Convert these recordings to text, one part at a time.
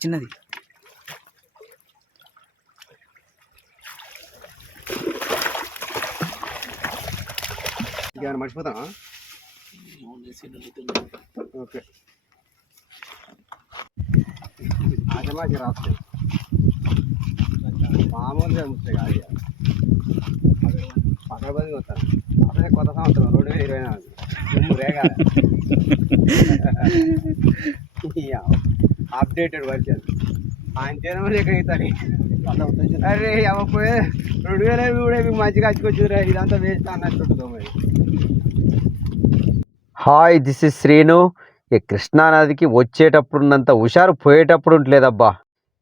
చిన్నది ఇంకేమైనా మర్చిపోతావా? ఓకే ఆజమాజీ రాస్తాయి మామూలుగా ముస్తాయి కాదు పగలబడి వస్తాను. అదే కొత్త సంవత్సరం 2024 రేగా అప్డేటెడ్ వర్షన్ ఆయన జనవరి ఎక్కడైతుంది. అరే అవ్వపోయే 2000 కూడా మీకు మంచిగా వచ్చుకొచ్చురా, ఇదంతా వేస్ట్ అన్నట్టుంటుందో మరి. Hi, this is Srinu. ఈ కృష్ణానదికి వచ్చేటప్పుడున్నంత హుషారు పోయేటప్పుడు ఉంటలేదబ్బా.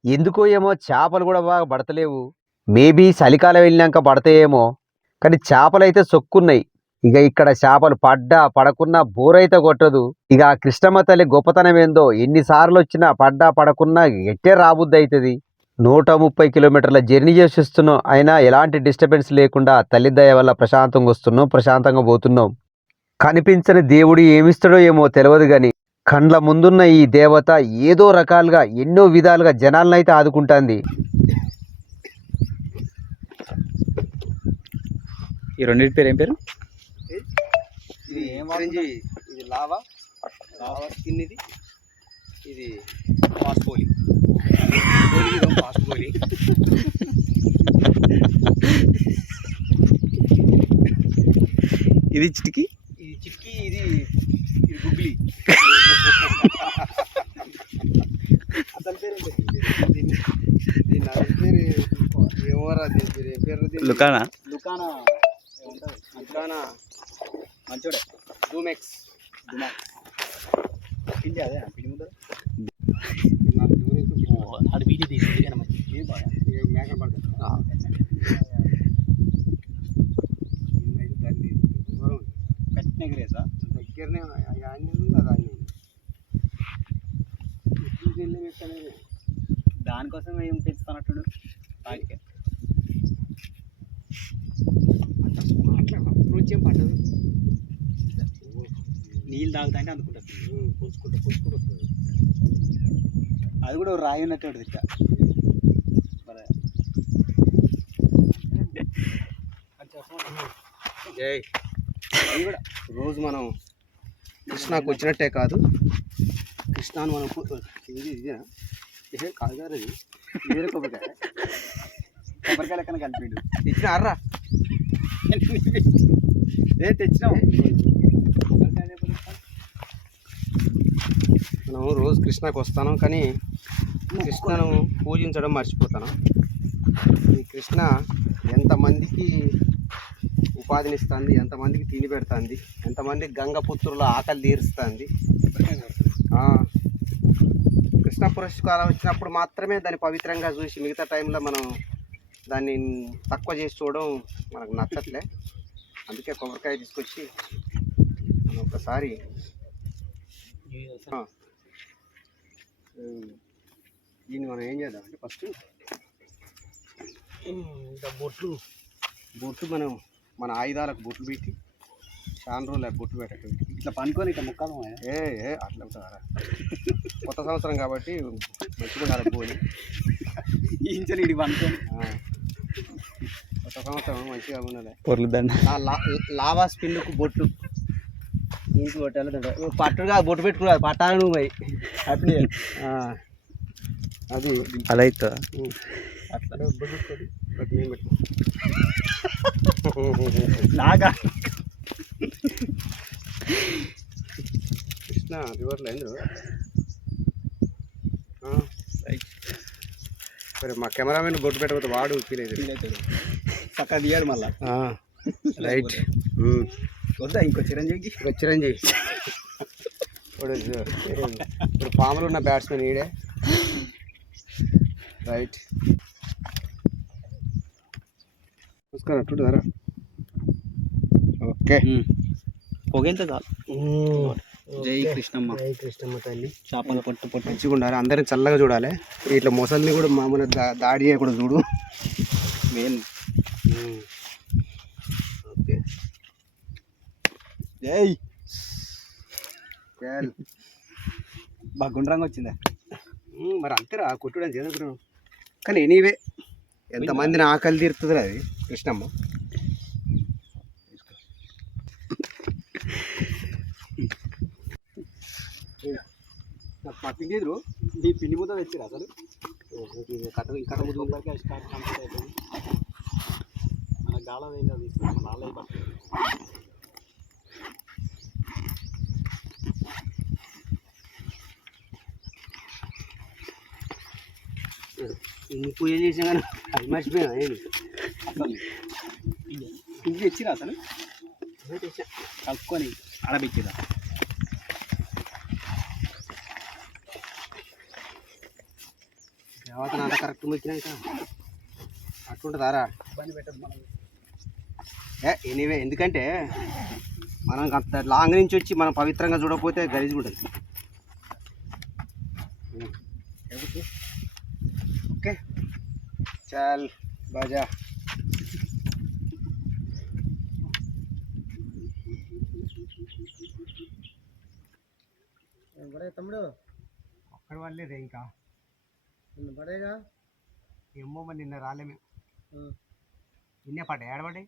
ఎందుకో ఏమో చేపలు కూడా బాగా పడతలేవు. మేబీ చలికాలం వెళ్ళినాక పడతాయేమో, కానీ చేపలు అయితే సొక్కున్నాయి. ఇక ఇక్కడ చేపలు పడ్డా పడకున్నా బోరైతే కొట్టదు. ఇక ఆ కృష్ణమ్మ తల్లి గొప్పతనం ఏందో, ఎన్నిసార్లు వచ్చినా పడ్డా పడకున్నా ఎట్టే రాబుద్ది అవుతుంది. 130 కిలోమీటర్ల జర్నీ చేసి వస్తున్నాం, అయినా ఎలాంటి డిస్టర్బెన్స్ లేకుండా తల్లి దయ వల్ల ప్రశాంతంగా వస్తున్నాం, ప్రశాంతంగా పోతున్నాం. కనిపించని దేవుడు ఏమిస్తాడో ఏమో తెలియదు కానీ కండ్ల ముందున్న ఈ దేవత ఏదో రకాలుగా ఎన్నో విధాలుగా జనాలను అయితే ఆదుకుంటుంది. ఈ రెండింటి పేరు ఏం పేరు? ఇది లావా స్కిన్, ఇది పాస్పోలి. ఇది చిటికి, ఇది చిక్కి, ఇది గుగ్లీ. అతని పేరు దీని అతని పేరు ఏమోరా, దీని పేరు ఏం పేరు? లుకానా మంచోడే. డూమెక్స్ పిండి అదే పిండి ముందర అది వీడియో తీసి మేకం పడుతుంది. పెట్టినగిరేసా దగ్గరనే అన్నీ ఉంది కదా, అన్నీ దానికోసం ఏం పెంచుతానట్టు దానికే ఫ్రూట్స్ ఏం పట్టదు. నీళ్ళు తాగుతా అంటే అందుకుంటుంది, పుచ్చుకుంటూ వస్తుంది. అది కూడా రాయి ఉన్నట్టు ఇట్లా. జై అది కూడా రోజు మనం కృష్ణాకు వచ్చినట్టే కాదు, కృష్ణాను మనం ఇదే కాదు గారు, అది వేరే కొబ్బరికాయ లెక్కన కలిపిండు. తెచ్చిన అర్రా తెచ్చినాం. మనం రోజు కృష్ణాకు వస్తాను, కానీ కృష్ణను పూజించడం మర్చిపోతాను. ఈ కృష్ణ ఎంతమందికి ఉపాధినిస్తుంది, ఎంతమందికి తిని పెడుతుంది, ఎంతమంది గంగపుత్రుల ఆకలి తీరుస్తుంది. కృష్ణ పురస్కారం వచ్చినప్పుడు మాత్రమే దాన్ని పవిత్రంగా చూసి, మిగతా టైంలో మనం దాన్ని తక్కువ చేసి చూడడం మనకు నచ్చట్లే. అందుకే కొబ్బరికాయ తీసుకొచ్చి మనం ఒకసారి దీన్ని మనం ఏం చేద్దామంటే ఫస్ట్ ఇంకా బొట్లు మనం మన ఆయుధాలకు బొట్లు పెట్టి చాలా రోజులు బొట్లు పెట్టకండి. ఇట్లా పనుకొని ఇట్లా ముక్కలు అట్లా ఉంటారా, కొత్త సంవత్సరం కాబట్టి మంచిగా ఉండాలి. పోయి ఇంచలు ఇది పనుకొని కొత్త సంవత్సరం మంచిగా ఉండాలి. పొర్లుదండి లావా స్పిన్కు బొట్టు ఇంటి కొట్టాలి. పట్టుగా బొట్టు పెట్టుకున్నారు, పట్టాలి నువ్వు పోయి అట్లే అది అలా అవుతుందా? అట్లా బొట్టు నాగా కృష్ణ రివర్లో ఎందుకు సరే, మా కెమెరామెన్ బొట్టు పెట్టకపోతే వాడు ఫీల్ అవుతాడు. చక్కగా తీయాడు మళ్ళా. రైట్. వద్దా ఇంకో చిరంజీవికి? ఇప్పుడు పాములు ఉన్న బ్యాట్స్మెన్ ఈడే. రైట్. నమస్కారం అట్టుంటారా? ఓకే, పొగెంత చాలు. జై కృష్ణమ్మ. జై కృష్ణమ్మ తల్లి. చేపలు పట్టు మంచిగా ఉండాలి, అందరిని చల్లగా చూడాలి. ఇట్లా మొసల్ని కూడా మామూలు దాడి చేయకూడదు చూడు, మెయిన్. ఓకే, జై చాలు. బాగా గుండ్రంగా వచ్చిందా? మరి అంతేరా కొట్టుడు అని చదువుకున్నాం. కానీ ఎనీవే ఎంతమందిని ఆకలి తీరుతుంది అది కృష్ణమ్మ. నాకు పప్పింగ్ ఎదురు నీ పిండి ముద్ద తెచ్చిరా అసలు? కథ ఇంకా ముందు కొబ్బరికాయ స్టార్ట్ కంప్లీట్ అయిపోయింది. మన గాలం ఏం కాదు, నాలుగు పడుతుంది. ఇన్ని పూజ చేసినా కానీ అది మర్చిపోయినా నేను. అసలు పిండి తెచ్చిరా అసలు? కలుపుకొని ఆడబెట్టిరా. దేవత నాట కరెక్ట్ వచ్చినాక అట్లుంటుందారా? ఇబ్బంది పెట్టదు మనం. ఎనీవే ఎందుకంటే మనం అంత లాంగ్ నుంచి వచ్చి మనం పవిత్రంగా చూడకపోతే గలీజ్ ఉంటుంది. ఓకే చాల్ బాజా. తమ్ముడు ఒక్కడి వాళ్ళేదే ఇంకా పడేగా ఏమో మరి నిన్న రాలే మేము. నిన్నే పడ్డాయి ఏడబడ్డాయి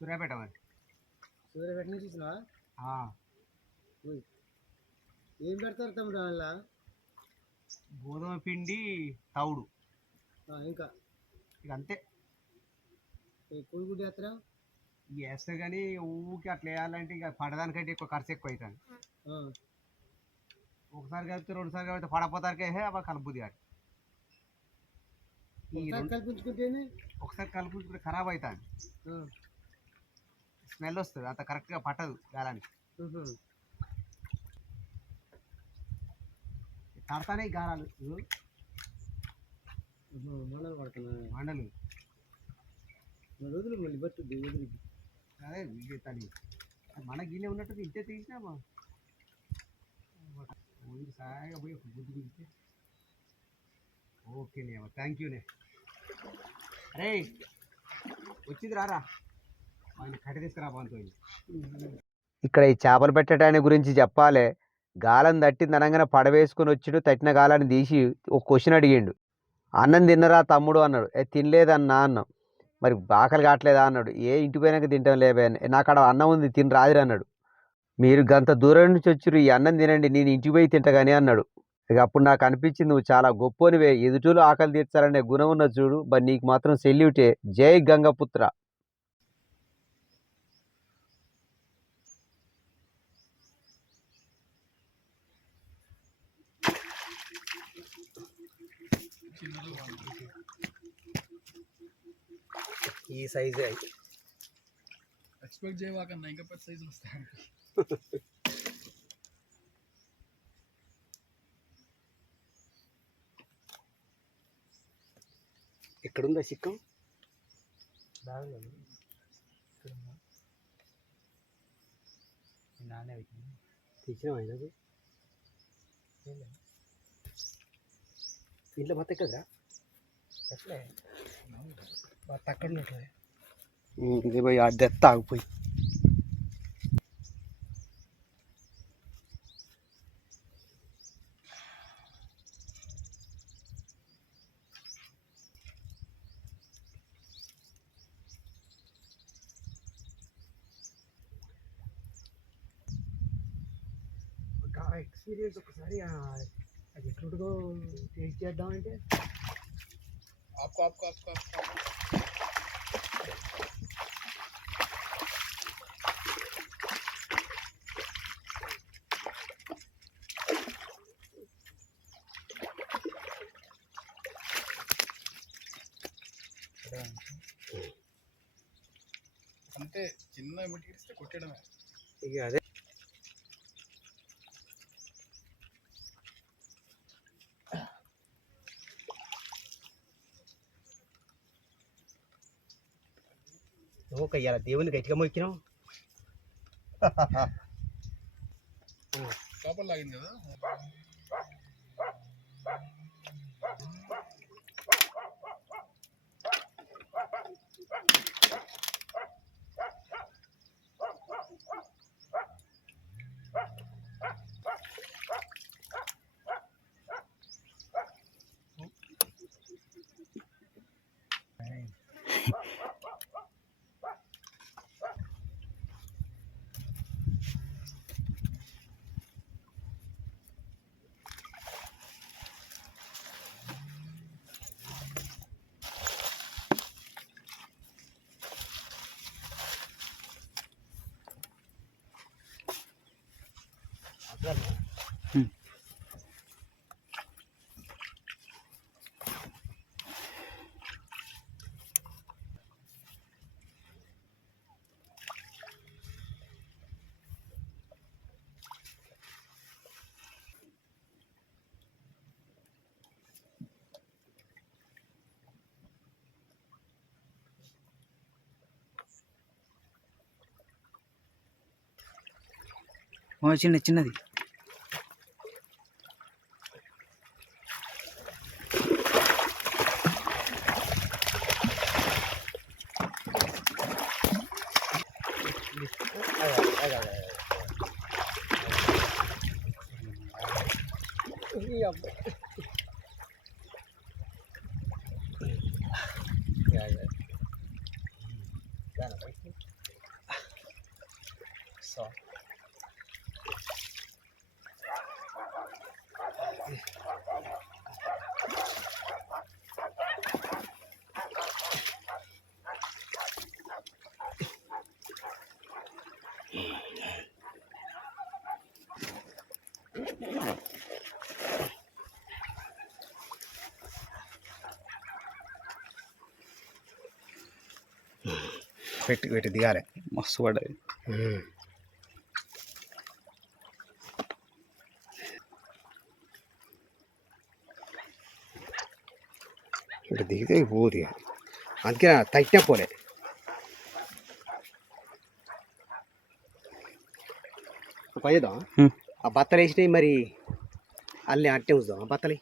సూర్యాపేట మరి. సూర్యాపేట నుంచి చూసినా ఏం పెడతారు తమ్ముడు దానిలో? గోధుమ పిండి తౌడు ఇంకా ఇక అంతే. కూలిగుడ్డు వేస్తారా? వేస్తా కానీ ఊరికి అట్లా వేయాలంటే ఇక పడదానికంటే ఎక్కువ ఖర్చు ఎక్కువ అవుతుంది. ఒకసారి కలిపితే రెండుసార్లు కలిపితే పడపోతానికే అప్పుడు కలుపుద్ది కాదు. కల్పించుకుంటేనే ఒకసారి కలుపుకుంటే ఖరాబ్ అవుతుంది, స్మెల్ వస్తుంది, అంత కరెక్ట్గా పట్టదు గాలానికి. కడతానే గాలాలు మండలు పడుతున్నాయి. మండలు రోజులు మళ్ళీ పట్టుద్ది వదిలికి. అదే తల్లి మన గిన్నె ఉన్నట్టు ఇంతే తీసినామా సాయిగా పోయి ఒక బుద్ధి దిగితే. ఓకేనే అమ్మ, థ్యాంక్ యూనే. అరే వచ్చింది రారా, ఆయన కట్టి తీసుకురా బాగుంతో. ఇక్కడ ఈ చేపలు పెట్టడానికి గురించి చెప్పాలి. గాలం తట్టింది అనగానే పడవేసుకొని వచ్చిడు. తట్టిన గాలాన్ని తీసి ఒక క్వశ్చన్ అడిగిండు. అన్నం తిన్నరా తమ్ముడు అన్నాడు. తినలేదన్నా అన్నాం. మరి ఆకలి కావట్లేదా అన్నాడు. ఇంటికి పోయినాక తింటాం లేవే, నాకు అక్కడ అన్నం ఉంది తిని రాదురు అన్నాడు. మీరు గంత దూరం నుంచి వచ్చిరు, ఈ అన్నం తినండి, నేను ఇంటికి పోయి తింటా కానీ అన్నాడు. ఇక అప్పుడు నాకు అనిపించింది, నువ్వు చాలా గొప్పనివే, ఎదుటోళ్ళు ఆకలి తీర్చాలనే గుణం ఉన్న చూడు, మరి నీకు మాత్రం సెల్యూటే. జై గంగపుత్ర. ఈ సైజే ఎక్స్పెక్ట్ చేయవాకన్నా ఇంకా పెద్ద సైజులు వస్తాయి. ఎక్కడుందా చిక్కం? తెచ్చినా అయినది ఇంట్లో మొత్తం కదరా తక్కడినట్లే. ఇది పోయి అద్దెత్త ఆగిపోయి ఎక్స్పీరియన్స్ ఒకసారి అది ఎట్లుంటుందో టేస్ట్ చేద్దామంటే आपको आपको आपको आपको అంతే చిన్న మెటీరియల్స్ కొట్టడమే ఇక అదే. ఓకే ఇలా దేవుని గట్టిగా మొక్కినాం. చేపలు లాగింది కదా. చిన్నది పెట్టి దిగాలి. మస్తు పడ్డది. ఇటు దిగితే పోదు, అందుకే తట్టినా పోలే. పదేద్దాం ఆ బత్తలు వేసినాయి మరి అల్లి అట్టే ఉంచుదాం. ఆ బత్తలు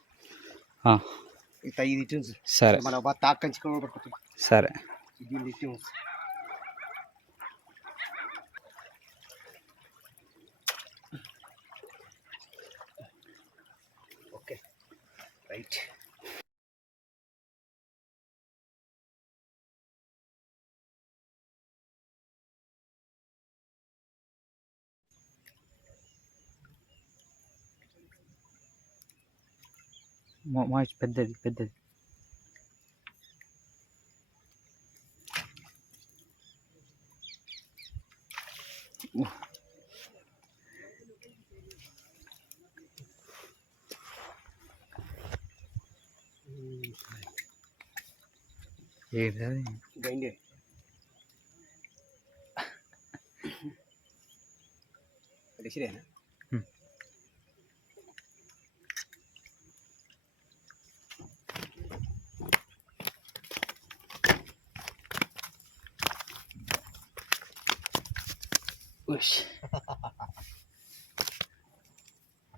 ఇది ఇట్టి సరే మన బత్త ఆకంచి పట్టుకుంటుంది. సరే దీన్ని ఇట్టి ఉంచు. Okay right. పెద్దది గండి డిసిరేనా?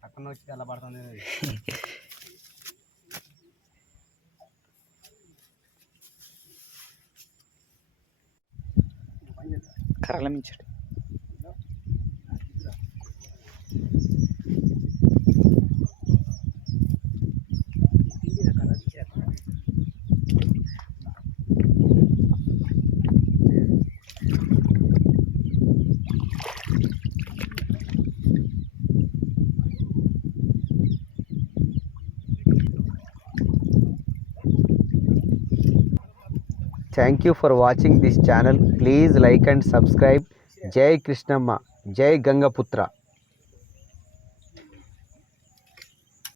పక్కన వచ్చి ఎలా పడుతుంది. కర్రల మించాడు. Thank you for watching this channel. Please like and subscribe. Jai Krishnamma, Jai Gangaputra.